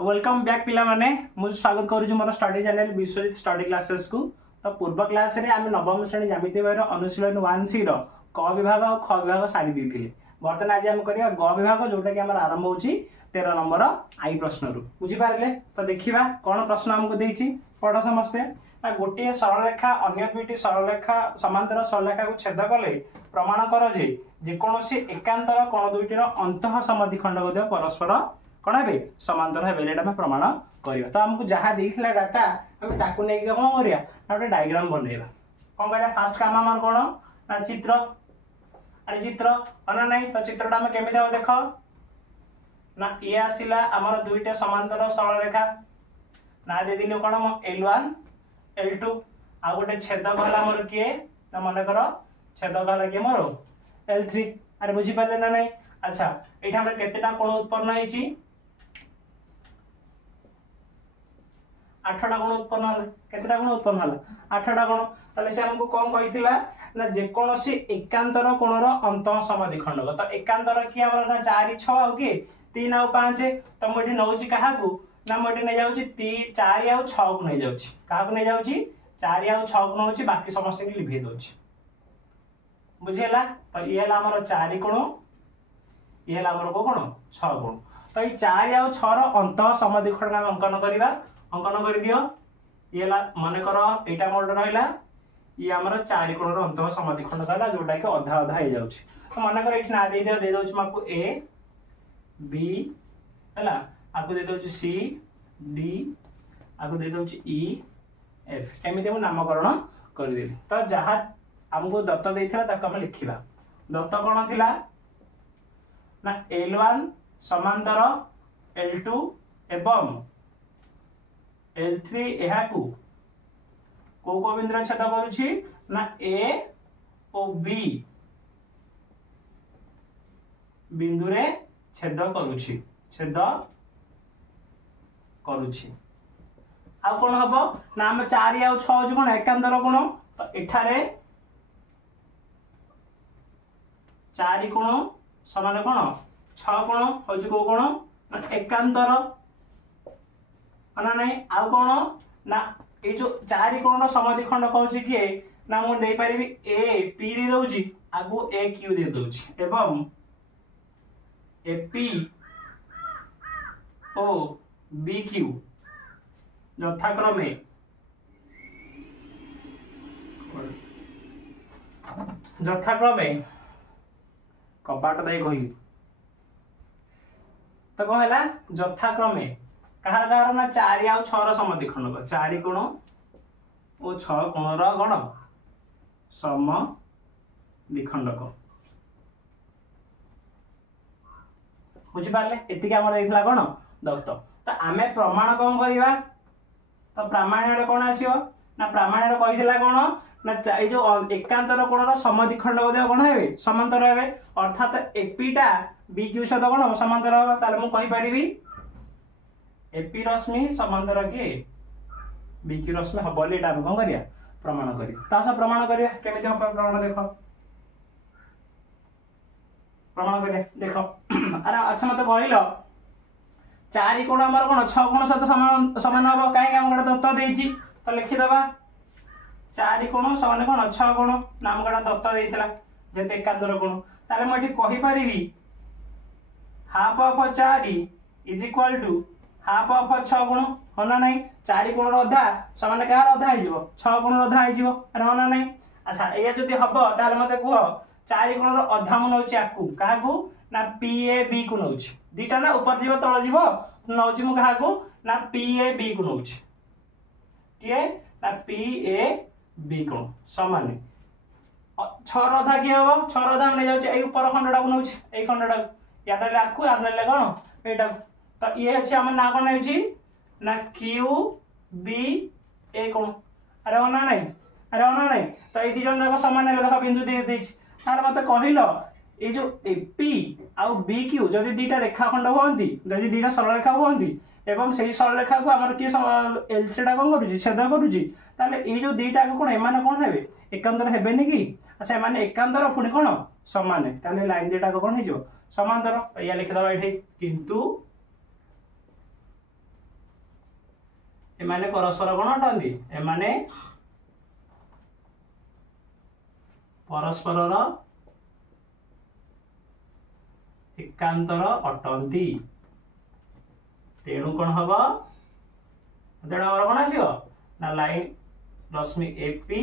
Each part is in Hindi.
वेलकम बैक पिला माने मुझे स्वागत करूँ more study channel Vishwajit study classes को। तो पूर्व क्लास रे आम नवम श्रेणी ज्यामिति बहिर अनुशीलन 1C रो क विभाग और ख विभाग सारी देथिले। बर्तमान आज हम करिया ग विभाग जोटा कि हमर आरंभ होची 13 नंबर आई प्रश्न रु। बुझी पारले तो देखिबा कोन प्रश्न हमको देछि पढ समस्ते। गोटे सरल रेखा अन्य दुईटी सरल रेखा समांतर सरल रेखा को छेद कले प्रमाण कर जे जेकोसी एकांतर कोण दुईटीर अंतः समद्विखंड मध्य परस्पर कौन है समांतर है प्रमाण करवा। तो आमको जहाँ देता डाटा आम ताकू नहीं कौन करा गोटे डायग्राम बनइबा कौन करा। फास्ट काम आम कौन ना चित्र अरे चित्र ना नहीं तो चित्रटा आम केमी देख ना ये आसला आमर दुईटा समांतर सरल रेखा ना दे दिल कौन L1 L2 आ गोटे छेदक है मोर किए ना मन कर छेदक है किए मोर L3। अरे बुझी पारे ना नहीं। अच्छा ये केतेटा कोण उत्पन्न होईची 8टा कोण उत्पन्न हला। केतेटा कोण उत्पन्न हला 8टा कोण। ताले से हमको कोन कहिथिला ना जेकोसी एकांतर कोणर अंतः समद्विखंड। तो एकांतर की हमर ना 4 6 आ के 3 आ 5 तो मोठी नउची काहा को ना मोठी नै जाउची 4 आ 6 को नै जाउची काहा को नै जाउची 4 आ 6 को नउची बाकी समस्त के लिभे दोची। बुझेला तो ये हला हमर 4 कोण ये हला हमर को कोण 6 कोण। तो ये 4 आ 6 रो अंतः समद्विखंड हम अंकन करिबा। अंकन कर दियो ये मन कर एटा मोड रहिला ये हमर 4 कोण रो अंतः समद्विखंड कहला जोटा के अधा अधा हे जाउची। तो मन कर एठी ना दे दियो दे दोछ माको A B हला आको दे दोछ C D आको दे दोछ E F एमिते हम नामकरण कर देली। तो जहा हमको दत्त देथिला ताको हम लिखिबा। दत्त कोन थिला ना L1 समांतर L2 एवं L3 यहा को बिंदु छेद करूछि ना A और B बिंदु रे छेद करूछि आ कोन हबो ना हम 4 आ 6 होछि कोन एकांतर कोन। तो एठारे 4 कोण समान कोण 6 कोण होछि को कोण ना एकांतर ना नहीं आ कोण ना ये जो 4 कोण समद्विखंड कहउछि कि ना मु दे परिबी A P दे दोछि आगु A Q दे दोछि एवं A P O B Q यथाक्रमे कपाट दे कहि तो कौन है यथाक्रमे कहार कहार ना 4 आ 6 रो समद्विखंड 4 कोण और 6 कोण रो गण समद्विखंडक। बुझी पारले एतिके हमर देखला कोन दत्त। तो आमे प्रमाण कोन करिवा तो प्रमाण रे कोन आसीयो ना प्रमाण रे कहितला कोन ना ए जो एकांतर कोण रो समद्विखंड बदे कोन हेबे समांतर हेबे अर्थात एपीटा बीक्यू सहित कोन समांतर हेबा। ताले मु कहि परिबी एपी रश्मि समांतर के बीक्यू रश्मि हबो ले एटा कोन करिया प्रमाण करी। तासा प्रमाण करिया केमिति हम प्रमाण देखो प्रमाण करिया देखो। अरे अच्छा मते कहिलो 4 कोण हमर कोन 6 कोण सहित समान हबो काहे हम गडा दत्त देइची। तो लिखि दबा 4 कोण समान कोन 6 कोण नाम गडा दत्त देइतला जेते एकांतर कोण। ताले म एठी कहि परिबी half of 4 is equal to half of 6 गुण हो ना नहीं। 4 गुण अधा समान कहार अधा हो 6 गुण अधा हो अरे हो ना नहीं। अच्छा ये जदि हबो ताले मते कह 4 गुण अधा मु नउची आकू काहाकू ना PAB को नउची दीटा ना ऊपर जीव तळ जीव नउची मु काहाकू ना PAB को नउची के ना PAB को समान 6 अधा के हबो 6 अधा नै जाउची ए ऊपर खंडडा को नउची ए खंडडा याडा ले आकू याडा ले कोन एटा। तो ये अच्छे हम ना कौन है ना QB A कोण अरे होना नहीं। तो ये दिजन जाक समान है देखो बिंदु दे देछि तार मते कहिलो ये जो P आउ BQ जदि दीटा रेखाखंड होंती जदि दीटा सरल रेखा होंती एवं सही सरल रेखा को हमर के L3 टा कोन करूची छेद करूची ताले ये जो दीटा को कोन एमाने कोन हेबे एकांतर हेबेनी कि। अच्छा एमाने एकांतर पुनी कोन समान है ताले लाइन दीटा को कोन हे जो समांतर। या लिख दबा एठी किंतु एमाने परस्पर कोण अटंती एमाने परस्पर एकांतर अटंती तेणु कौन हम तेणु आम कौन आसो ना लाइन रश्मि एपी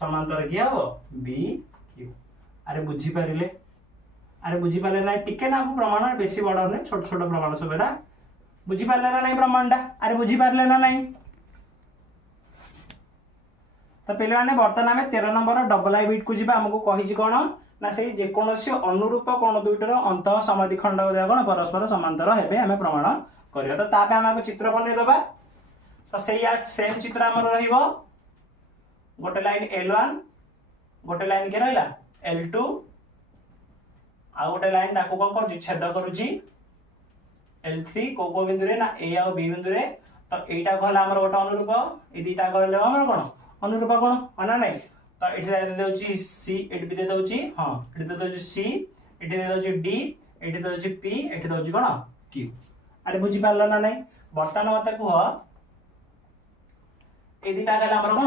समांतर किए हम बी क्यू। अरे बुझीपारे अरे बुझीपारे ना टिके ना प्रमाण बेसी बड़ नहीं छोट छोट प्रमाण सब बुझीपारे ना नहीं प्रमाणटा अरे बुझीपारे ना नहीं। तो पे बर्तमान आम 13 नंबर डबल आई बिट को जी आमको कही कौन ना से जेकोसी अनुरूप कोण दुईटर अंत समाधिखंड कौन परस्पर समांतर हेबे आम प्रमाण करवा। तो तापे आम चित्र बनईदबा तो सेम चित्र आम रहिबो गोटे लाइन L1 गोटे लाइन के रहा L2 आ गोटे लाइन ताको कौन कर छेद करुची L3 को बिंदु रे ना ए आ बी बिंदु रे। तो एटा कहला हमर गोटे अनुरूप ए दुईटा कहले हमर कोन अनुरूप कोण अना नहीं। तो एठी दे दोची सी एठी भी दे दोची हां एठी दे दोची सी एठी दे दोची डी एठी दे दोची पी एठी दोची कोन क्यू। अरे बुझी पारला ना नहीं बर्तमान मत कह ए दुईटा कहला हमर कोन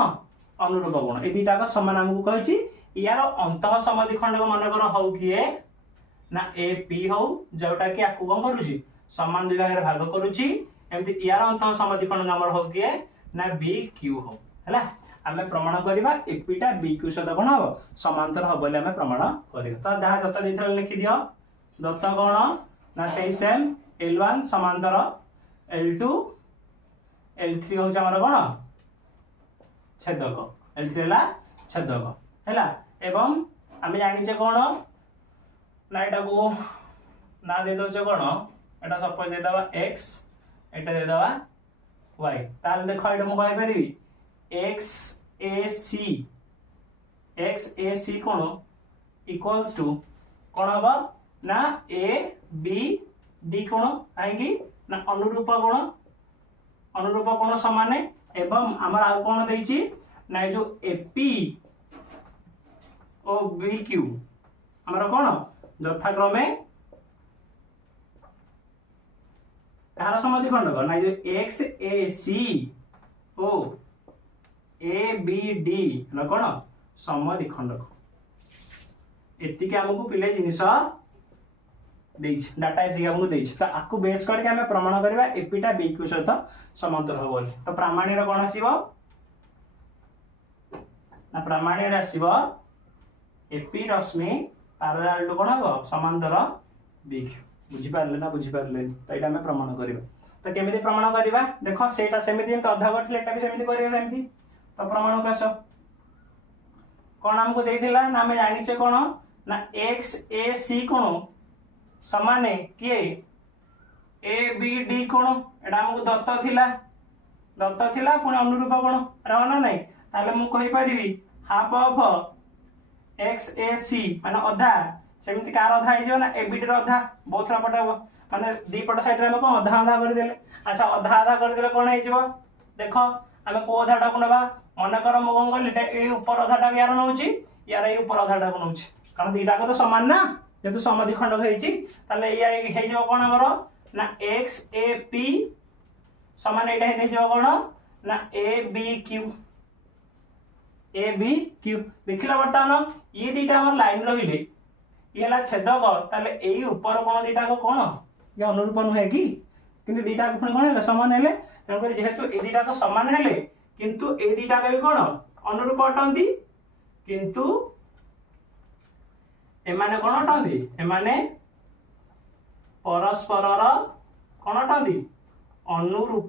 अनुरूप कोण ए दुईटा का समान हमकु कहिची यार अंत समाधिखंड मनकर हौ किए ना ए पी हौ जोटा कि आकु कोन करूची समान दुई भाग रे भाग करूची एमति यार अंत समाधिखंड हमर हौ किए ना बी क्यू हौ हैला। आमे प्रमाण करबा एपीटा बी क्यू सहित कोन हो समांतर हो बोले आमे प्रमाण करबा। तो जहा दत्त देथल लिखि दियो दत्त कोन ना सेही सेम L1 समांतर L2 L3 हो हमर कोन छेदक L3 हला छेदक हैला। एवं आमे जानि छे कोन ना एटा को ना दे दो छे कोन एटा सपोज दे दवा x एटा दे दवा y ताल देखो एटा मु कहि परिबी x a c कोण इक्वल्स टू कोण हम ना a b d कोण कहीं ना अनुरूप कोण समान एवं आमर आउ कोण देछि ना जो एपी ओ बी क्यू आमर कोण यथाक्रमे कहार समाधिखंड ना जो X A C O A B D ना कोण समाधिखंडक एतिक हमको पिले जिनिस देछि डाटा एतिक हमको देछि। तो आकु बेस करके हमें प्रमाण करबा एपीटा बी क्यू सहित समांतर हो बोली। तो प्रामाण्य रे कोन आसीबो ना प्रामाण्य रे आसीबो एपी रश्मि पैरेलल टू कोन हो समांतर बी क्यू। बुझी पारले ना बुझी पारले तो एटा हमें प्रमाण करबा। तो केमिति प्रमाण करबा देखो सेटा सेमिति हम अधा करथिले एटा भी सेमिति करबा सेमिति। तो प्रमाण कस कोन हमको देथिला ना हमें जानि छे कोन ना x a c कोन समान किए ए बी डी कोण एटा हमको दत्त थिला पुणी अनुरूप कोण रहना नहीं ताले मु कहि परिबी हाफ ऑफ एक्स ए सी माने अधा सेमिति कार अधा हे जो ना ए बी डी रो अधा बोथ पट माने दी पट साइड रे हम को अधा अधा कर देले। अच्छा अधा अधा कर देले कोन हे जिवो देखो आमे को अधाटा को नबा मन कर मु कोन गले ए ऊपर अधाटा यार नउची यार ए ऊपर अधाटा को नउची कारण दीटा को तो समान ना जेतु समाधिखंड होईची ताले या हे जिवो कोन हमरो ना x a p समान एटा हे जिवो कोन ना a b q देखिला बर्तमान ये दीटा हमर लाइन रहिले ये ला छेदक ताले एई ऊपर कोन दीटा को कोन ये अनुरूप नुहे कि किंतु दीटा को कोन समान हेले तन कर जेहेतु ए दीटा को समान हेले किंतु ए दीटा के कोन अनुरूप अटंती किंतु एमाने कोन अटंती एमाने परस्परर कोन अटंती अनुरूप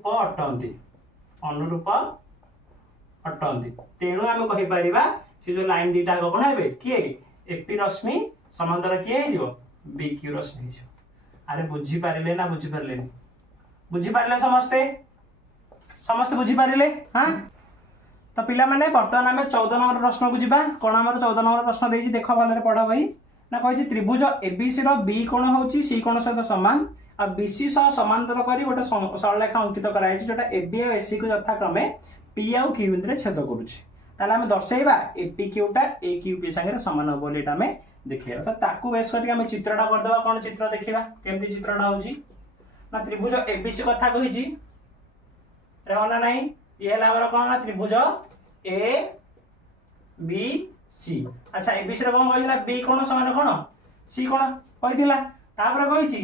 अटंती तेणु आम कहि परिबा से जो लाइन दीटा कोन हेबे किए एपी रश्मि समांतर किए हे जो बी क्यू रश्मि जो। अरे बुझी पारिले ना बुझी पारिले बुझी पारिले समस्त बुझी पारिले हां। तो पिला माने वर्तमान आम 14 नंबर प्रश्न को जिबा कोन हमर 14 नंबर प्रश्न देछि देखो भलरे पढा भाई ना कहि त्रिभुज एबीसी रो बी कोण होछि सी कोण सहित समान आ बीसी सह समांतर करी गोटे सरलरेखा अंकित कराई जोटा एबी और एसी को यथाक्रमे पी आउ क्यू बिंदु रे छेद करूछि ताले हम दर्शाइबा एपी क्यूटा ए क्यू पी संगे समान हो बोली एटा हमें देखिबा। तो ताकू बेस करके हम चित्रटा कर देबा कोन चित्र देखिबा केमती चित्रटा होछि ना त्रिभुज एबीसी कथा कहिछि अरे हाँ ना नहीं ये है हमर कोन ना त्रिभुज ए बी सी। अच्छा ए बी सी रे कोन कहिला बी कोण समान कोण सी कोण कहिथिला तापर कहिची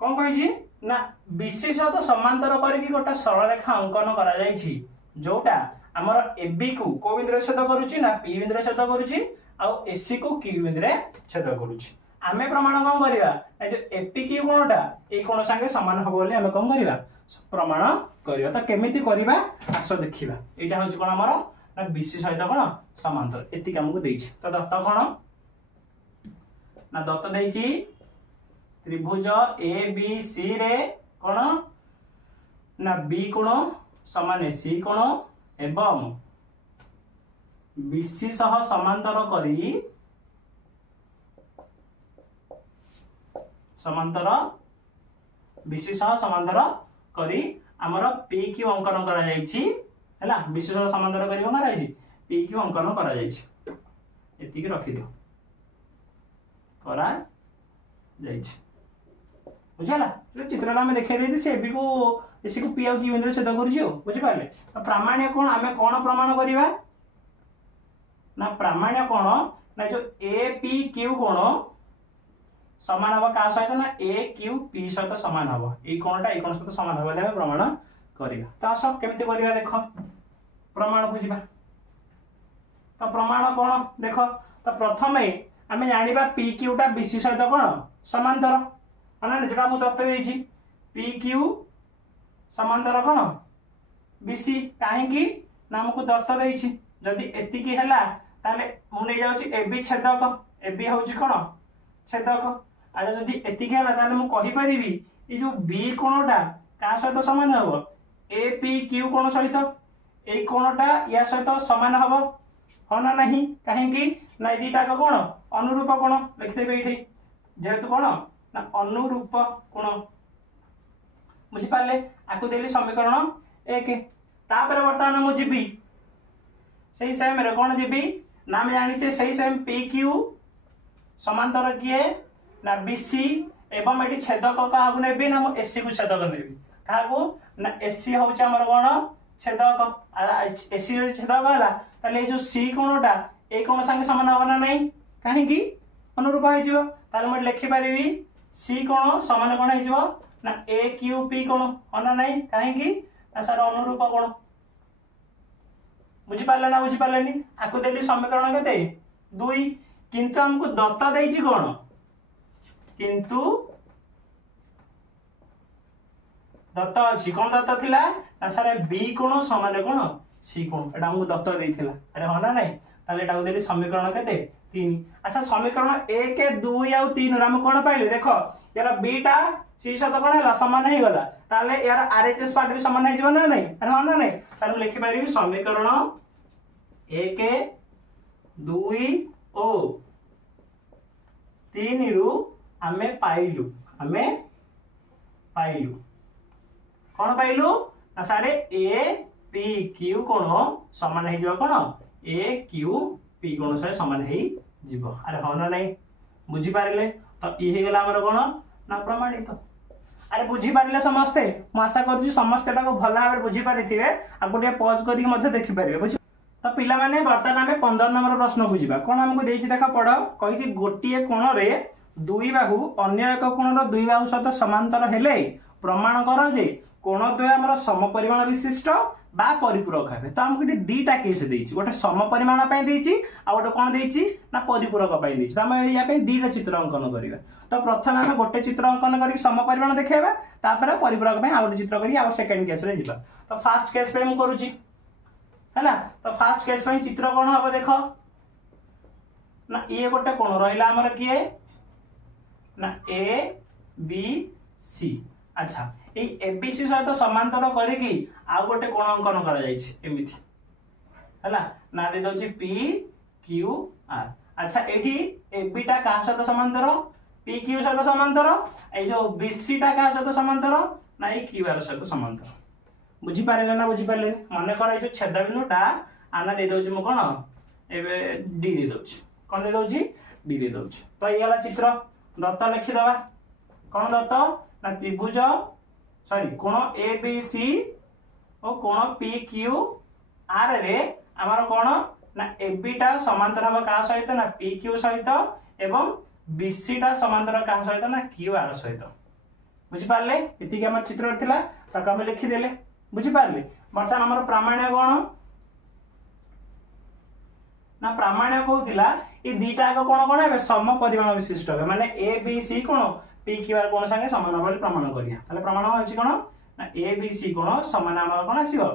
कोन कहिची ना बीसी सहित समांतर करके गोटे सरल रेखा अंकन करा जायछि जोटा हमर एबी को को बिंदु रे छेद करूची ना पी बिंदु रे छेद करूची आ एसी को क्यू बिंदु रे छेद करूची। आमे प्रमाण कोन करिवा ए जो एपी क्यू कोनटा ए कोन संगे समान हबो बोली आमे कोन करिवा प्रमाण करिवा। त केमिति करिवा आसो देखिबा एटा होची कोन हमर ना बीसी सहित कोन समांतर एति हमकु देछि। त दत्त कोन ना दत्त देछि त्रिभुज ए बी सी रे कोण ना बी कोण समान सी कोण एवं बीसी सह समांतर करी बीसी सह समांतर करी हमर पी क्यू अंकन करा जायछि हैला बीसी सह समांतर करी कोन करा जायछि पी क्यू अंकन करा जायछि एति के रखि दियो करा जायछि बुझला चित्रटा में देखा देती से एबी को एसी को पी आउ क्यू बिंदु छेद करूची बुझि पाले। तो प्रामाण्य कोण आमे कोण प्रमाण करिवा ना प्रामाण्य कोण ना जो ए पी क्यू कोण समान हबो का सहित ना ए क्यू पी सहित समान हबो ए कोणटा ए कोण सहित समान हबो आमे प्रमाण करिवा। तो आस केमते करिवा देखो प्रमाण बुझिबा। तो प्रमाण कोण देखो तो प्रथमे आमे जानिबा पी क्यू टा बीसी सहित कोण समांतर अना जेटा मु दत्त देछि पी क्यू समांतर कोन बीसी काहे की ना हमकु दत्त देछि जदी एति की हैला ताले मु नै जाउछि एबी छेदक एबी होउछि कोन छेदक आ जदी एति की हैला ताले मु कहि परिबी ए जो बी कोनटा का सहित समान हबो ए पी क्यू कोन सहित ए कोनटा या सहित समान हबो हो ना नहीं काहे की ना दीटा को कोन अनुरूप कोन लिखि देबे एठी जेहेतु कोन ना अनुरूप कोण बुझी पाले आकु देली समीकरण 1 तापर वर्तमान मु जीबी सही सेम रे कोन जीबी ना हम जानि छे सही सेम पी क्यू समांतर किए ना बीसी एवं एटी छेदक का हम नेबी ना मु एसी को छेदक नेबी काको ना एसी होउछ हमर कोन छेदक एसी छेदक हला ताले जो सी कोनटा ए कोन संगे समान होना नहीं काहे की अनुरूप हो जिवो ताले म लिखि परिबी सी कोण समान कोण हो ना ए क्यू पी कोण होना नहीं काहे की सर अनुरूप कोण बुझी पाले ना बुझी पालेनी आकु देली समीकरण केते 2 किंतु हमकु दत्त देछि कोण किंतु दत्त अछि कोण दत्त थिला ना सर बी कोण समान कोण सी कोण एटा हमकु दत्त देथिला अरे होना नहीं ताले एटा देली समीकरण केते 3। अच्छा समीकरण 1 2 और 3 हम कोन पाइले देखो यार बीटा सी सहित कोन हैला समान हे गला ताले यार आरएचएस पार्ट भी समान हे जीव ना नहीं अरे हां ना नहीं ताले लिखि पारिबी समीकरण 1 2 और 3 रु हमें पाइलु कोन पाइलु ना सारे ए पी क्यू कोन समान हे जीव कोन ए क्यू पी कोन से समान हे जीव अरे हो ना नहीं बुझी पारिले तो ई हे गेला हमर कोन ना प्रमाणित। अरे बुझी पारिले समस्ते मु आशा करछु समस्ते टाको भला भाबे बुझी पारिथिबे आ गोटे पॉज करी मध्य देखि पारिबे बुझ। तो पिला माने वर्तमान हमें 15 नंबर प्रश्न बुझिबा कोन हमकु देछि देखा पढ कहिछि गोटिए कोण रे दुई बाहु अन्य एक कोण रो दुई बाहु सहित समांतर हेले प्रमाण कर जे कोण द्वय हमर समपरिमाण विशिष्ट बा परिपूरक हेबे। तो हमकु दीटा केस देछि गोटे समपरिमाण पय देछि आ गोटे कोन देछि ना परिपूरक पय देछि त हम या पे दीटा चित्र अंकन करिबा। तो प्रथम हम गोटे चित्र अंकन करी समपरिमाण देखेबा तापर परिपूरक पय आ गोटे चित्र करी आ सेकंड केस रे जिबा। तो फर्स्ट केस पे हम करूची हैला तो फर्स्ट केस पे चित्र कोन हबो देखो ना ये गोटे कोन रहिला हमर किए ना ए बी सी। अच्छा ए एबीसी सहित समांतर करिकी आ गोटे कोण अंकन करा जायछि एमिति हैला ना दे दोछि पी क्यू आर। अच्छा एठी एबी टा का सहित समांतर पी क्यू सहित समांतर ए जो बीसी टा का सहित समांतर ना ए क्यू आर सहित समांतर बुझी पारेला ना बुझी पारले मन कर ए जो छेद बिंदुटा आना दे दोछि म कोन एबे डी दे दोछि कोन दे दोछि डी दे दोछि। तो ये वाला चित्र दत्त लिखि दबा कोन दत्त ना त्रिभुज सॉरी कोण ए बी सी ओ कोण पी क्यू आर रे आमर कोण ना एबीटा समांतर हम का सहित ना पी क्यू सहित एवं बीसीटा समांतर का सहित ना क्यू आर सहित बुझी पारले इति हमर चित्र थिला ताका हम लिखि देले बुझी पारले बर्तमान हमर प्रामाण्य कोण ना प्रामाण्य कहूला ये दुईटा आग कौन कौन है सम परिमाण विशिष्ट है माने ए बी सी कोण पी क्यू आर कोण संगे समान बोली प्रमाण करिया ताले प्रमाण होछि कोण ना ए बी सी कोण समान आम कोण आसीबो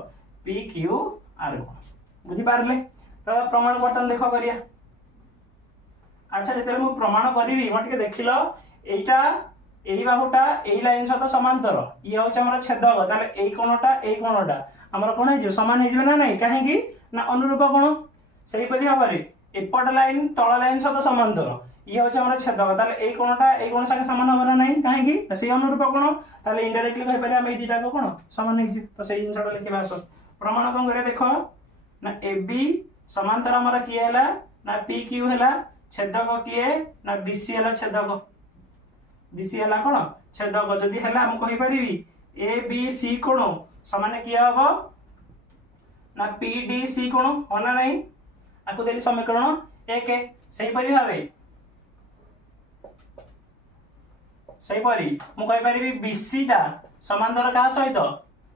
पी क्यू आर कोण बुझी पारले तो प्रमाण बर्तन देखो करिया अच्छा जेते मु प्रमाण करबी म टिके देखिलो एटा एई बाहुटा एई लाइन सहित समांतर ये होछि हमर छेदक ताले एई कोणटा हमर कोण हे समान हे जबे ना नहीं काहे की ना अनुरूप कोण सेही परि भाबरे एपट लाइन तळ लाइन सहित समांतर ये होछि हमर छेदक ताले एई कोण संगे समान होबा ना नहीं काहे की से अनुरूप कोण ताले इनडायरेक्टली कहि पारे हम एई दिटा को कोण समान हे जे तो सेही जिनसटा लिखिबा आसो प्रमाण कोन करे देखो ना एबी समांतर हमर किए हला ना पी क्यू हला छेदक किए ना बीसी हला छेदक बीसी हला कोन छेदक जदी हला हम कहि परिबी ए बी सी कोन समान किए हबो ना पी डी सी कोन होना नहीं आकु देली समीकरण 1 सही परि भाबे सही परि मु कहि परिबी बीसी टा समांतर का सहित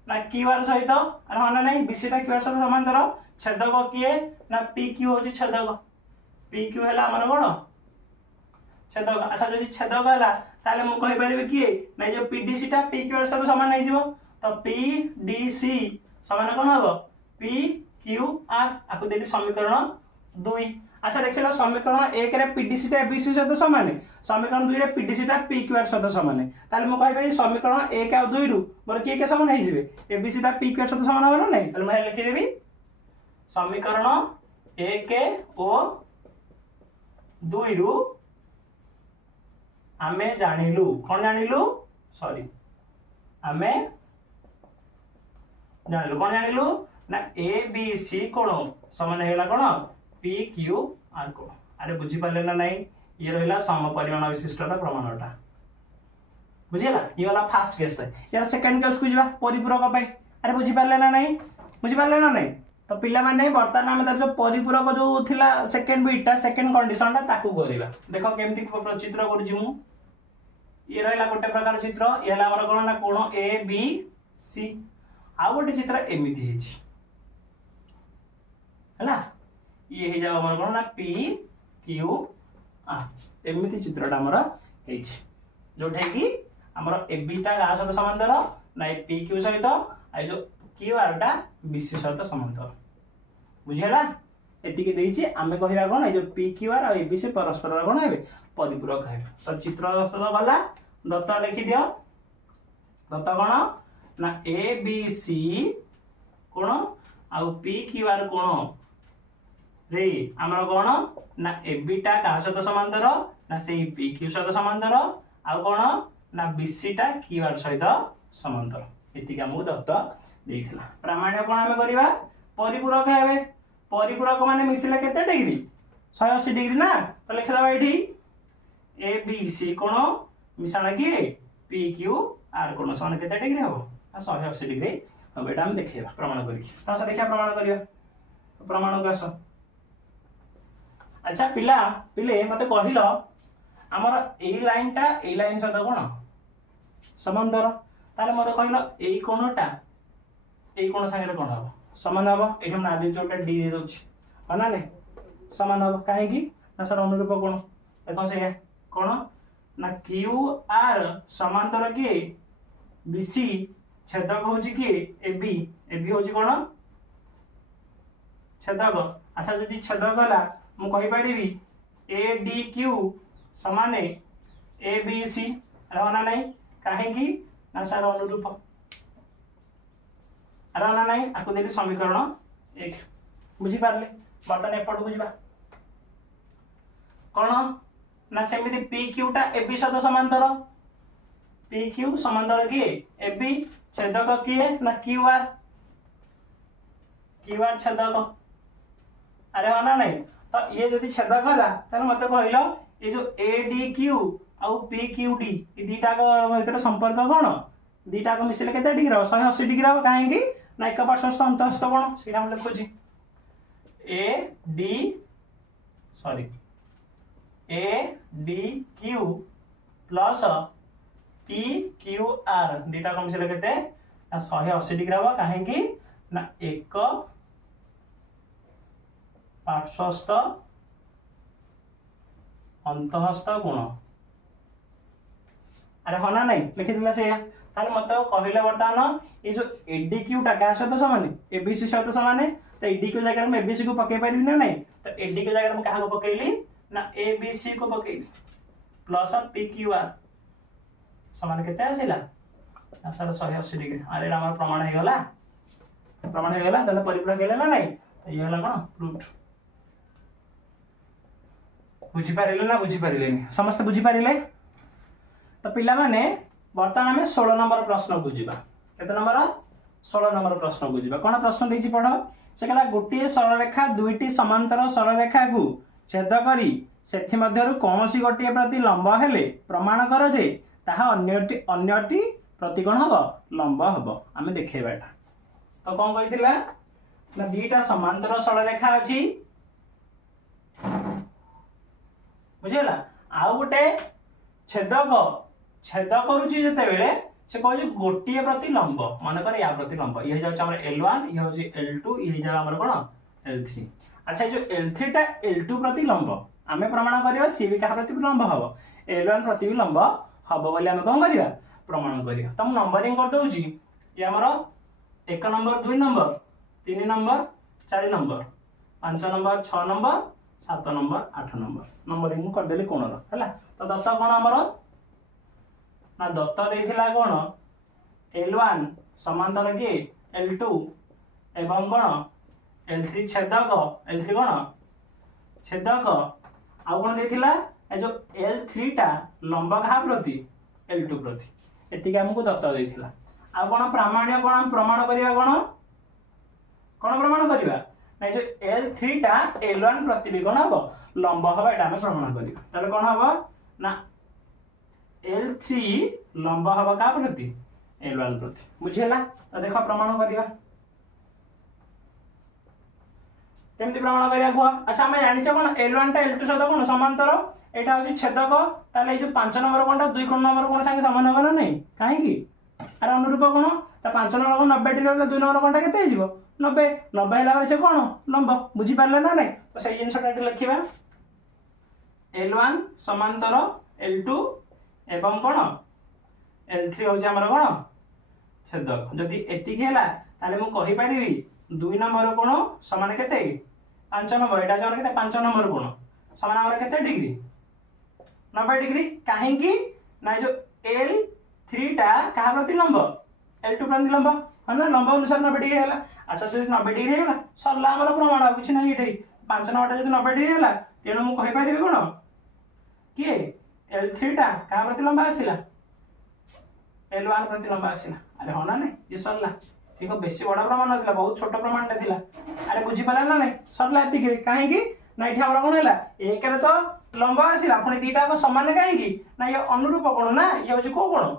ना क्यू आर सहित अरे होना नहीं बीसी टा क्यू आर सहित समांतर छेदक किए ना पी क्यू होछि छेदक पी क्यू हला हमर कोन छेदक अच्छा जदी छेदक हला ताले मु कहि परिबी किए नै जो पीडीसी टा पी क्यू आर सहित समान नै जिवो तो पी डी सी समान कोन हबो पी क्यू आर आकु देली समीकरण 2 अच्छा देखिलो समीकरण 1 रे पीडीसी टा बीसी सहित समान समीकरण 2 रे पीडीसी टा पी क्यू आर सहित समान ताले मु कहि परिबी समीकरण 1 और 2 रु मोर के समान हे जिवे एबीसी टा पी क्यू आर सहित समान होबो ना नहीं ताले मैं लिखि देबी समीकरण 1 और 2 रु आमे जानिलु कोन जानिलु सॉरी आमे जानिलु कोन जानिलु ना ए बी सी कोण समान हेला कोण पी क्यू आर कोण अरे बुझी पाले ना नहीं ये रहला सम परिमाण विशिष्टता प्रमाणटा बुझिला ये वाला फर्स्ट केस है यार सेकंड केस को जिबा परिपूरक पई अरे बुझी पाले ना नहीं तो पिला माने बर्तमान हम जो परिपूरक जो थिला सेकंड बिटटा सेकंड कंडीशन ता ताकू करिबा देखो केमती चित्र करू छी मु ये रहला गोटे प्रकार चित्र ये हला हमर कोन ना कोण ए बी सी आ गोटे चित्र एमिति हेछि हला ये हे जाव हमर कोन ना पी क्यू आर एमिति चित्रटा हमर हेछि जोठे कि हमर एबी टा गा सहित समांतर ना पी क्यू सहित आ जो क्यू आर टा बीसी सहित समांतर बुझिला एतिके देइछि आमे कहिबा कोन ए जो पी क्यू आर और एबीसी परस्पर कोन हेबे परिपूरक हेबे तो चित्र दत्त गला दत्त लिखि दियो दत्त कोन ना ए बी सी कोन आ पी क्यू आर कोन रे हमर कोन ना एबी टा का सहित समांतर ना सेही पी क्यू सहित समांतर आ कोन ना बीसी टा क्यू आर सहित समांतर एतिके हमहु दत्त देइथिला प्रामाण्य कोन हमें करिबा परिपूरक हेबे परिपूरक माने मिसिले केते डिग्री 180 डिग्री ना तो लिख दबा एठी ए बी सी कोण मिसाण की पी क्यू आर कोण समान केते डिग्री हो 180 डिग्री अब एटा हम देखिबा प्रमाण करिक तासा देखिया प्रमाण करिया प्रमाण को आसो अच्छा पिले मते कहिलो हमर ए लाइन सहित कोण समांतर ताले मते कहिलो ए कोण संगे कोण हो समान हबो एठी हम आदि जोटा डी दे दोछि माना ने समान हबो काहे की ना सर अनुरूप कोण देखो से कोण ना क्यू आर समांतर के बीसी छेदक होछि कि एबी होछि कोण छेदक अच्छा जदि छेदक हला मु कहि परिबी ए डी क्यू समान ए बी सी रहना नहीं काहे की ना सर अनुरूप रहना नहीं आकु देली समीकरण 1 बुझी पारले बर्तन एपट बुझिबा कोन ना सेमिति पी क्यू टा एबी सहित समांतर पी क्यू समांतर की एबी छेदक किए ना क्यू आर छेदक अरे होना नहीं तो ये जदि छेदक हला त मते कहइलो ये जो ए डी क्यू आ पी क्यू डी ये दीटा को भीतर संपर्क कोन दीटा को मिसले केते डिग्री 180 डिग्री हो काहे की ना एक पार्श्वस्थ अंतःस्थ कोण सीधा हम लिखुची ADQ प्लस PQR दीटा कम से केते 180 डिग्री हवा काहेकि ना एक पार्श्वस्थ अंतःस्थ कोण अरे हाँ ना नहीं लिखिदिला से ताले मत कहले बर्तमान ये जो ADQ टा क्या सहित समान ABC सहित समान तो ADQ जगह में ABC को पके पारिबी ना नहीं तो ADQ जगह में कहा को पकेली ना ABC को पकेली प्लस PQR समान केते आसिला आसार 180 डिग्री अरे हमर प्रमाण हे गला तले परिपूरक गेले ना नहीं तो ये हला कोन प्रूव्ड बुझी पारिले ना बुझी पारिलेनी समस्त बुझी पारिले तो पिला माने वर्तमान में 16 नंबर प्रश्न बुझीबा केते नंबर 16 नंबर प्रश्न बुझीबा कोन प्रश्न देछि पढ से कहला गोटे सरल रेखा दुईटी समांतर सरल रेखा को छेद करी सेथि मध्यरु कोनोसी गोटे प्रति लंब हेले प्रमाण कर जे ताहा अन्यटी प्रति कोण हबो लंब हबो आमे देखेबा एटा तो कोन कहितिला ना दुईटा समांतर सरल रेखा अछि बुझिला आ गोटे छेद करूची जते बेले से कह गोटे प्रति लंब मन कर या प्रति लंब ये जाउछ हमर L1 ये होची L2 ये जा हमर कोन L3 अच्छा जो L3 टा L2 प्रति लंब आमे प्रमाण करिवा सी भी का प्रति लंब हबो L1 प्रति लंब हबो बोले आमे कोन करिवा प्रमाण करिवा त हम नंबरिंग कर दउची ये हमर 1 number 2 number 3 number 4 number 5 number 6 number 7 number 8 number numbering कर देली कोन हला तो दत्त कोन हमर ना दत्त देथिला कोन L1 समांतर के L2 एवं कोन L3 छेदक L3 कोन छेदक आ कोन देथिला ए जो L3 टा लंब कहा प्रति L2 प्रति एति के हमको दत्त देथिला आ कोन प्रामाण्य कोन हम प्रमाण करिया कोन प्रमाण करिवा नै जो L3 टा L1 प्रति भी कोन हबो लंब हबो एटा हम प्रमाण करिवा तले कोन हबो ना L3 लंब हवा का प्रति L1 प्रति बुझेला तो देखो प्रमाण करिवा केमति प्रमाण करिया को अच्छा हम जानि छ कोन L1 टा L2 सहित कोन समांतर एटा होची छेदक ताले ए जो 5 नंबर कोनटा 2 नंबर कोन संगे समान होबा ना नहीं काहे की अरे अनुरूप कोन त 5 नंबर कोन 90 डिग्री 2 नंबर कोनटा केते हिजबो 90 हेला से कोन लंब बुझी पारले ना नहीं तो सही जिंसटा लिखिबा L1 समांतर L2 एवं कोन L3 हो जे हमर कोन छेदक जदी एतिक हैला ताले मु कहि पारिबी 2 नंबर कोन समान केते 5 नंबर एटा जन केते 5 नंबर कोन समान हमर केते डिग्री 90 डिग्री काहे की ना जो L3 टा कहा प्रति लंब L2 प्रति लंब हना लंब अनुसार 90 डिग्री हैला अच्छा जदी 90 डिग्री हैला सरला हमर प्रमाण किछ नै एठै 5 नंबर जदी 90 डिग्री हैला तेनु मु कहि पारिबी कोन के L3 टा कहा प्रति लंबा आसिला L1 प्रति लंबा आसिला अरे होना नहीं ये सरला ठीक है बेसी बड़ा प्रमाण नथिला बहुत छोट प्रमाण नथिला अरे बुझी पाला ना नहीं सरला एति के काहे की ना इठा हमरा कोन हैला एक रे तो लंबा आसिला पुनी दीटा को समान काहे की ना ये अनुरूप कोण ना ये होची को कोण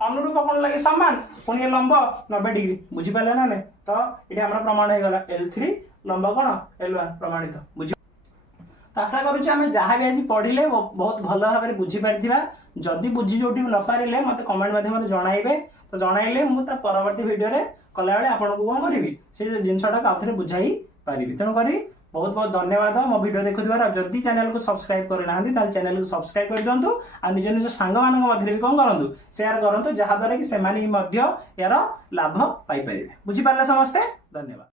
अनुरूप कोण लागि समान पुनी ये लंब 90 डिग्री बुझी पाला ना नहीं तो इठा हमरा प्रमाण हे गला L3 लंब कोण L1 प्रमाणित बुझी आशा करूँ आम जहाँ भी आज पढ़िले बहुत भल भाव बुझी पारिथिबा जदि बुझी जोटी न पारिले मते कमेंट माध्यम जणाइबे तो जणाइले मु ता परवर्ती वीडियो रे कला बेले आपन को कोन करबी से जिंसटा आउथरे बुझाई पारिबी तेणु करी बहुत बहुत धन्यवाद मो वीडियो देखुथिबार जदि चैनल को सब्सक्राइब करि नाहंती ताल चैनल को सब्सक्राइब कर दियंतु आ निज निज सांग मानक मध्य भी कोन करंतु शेयर करंतु जहा द्वारा कि सेमानी मध्य यार लाभ पाई परिबे बुझी पारले समस्ते धन्यवाद।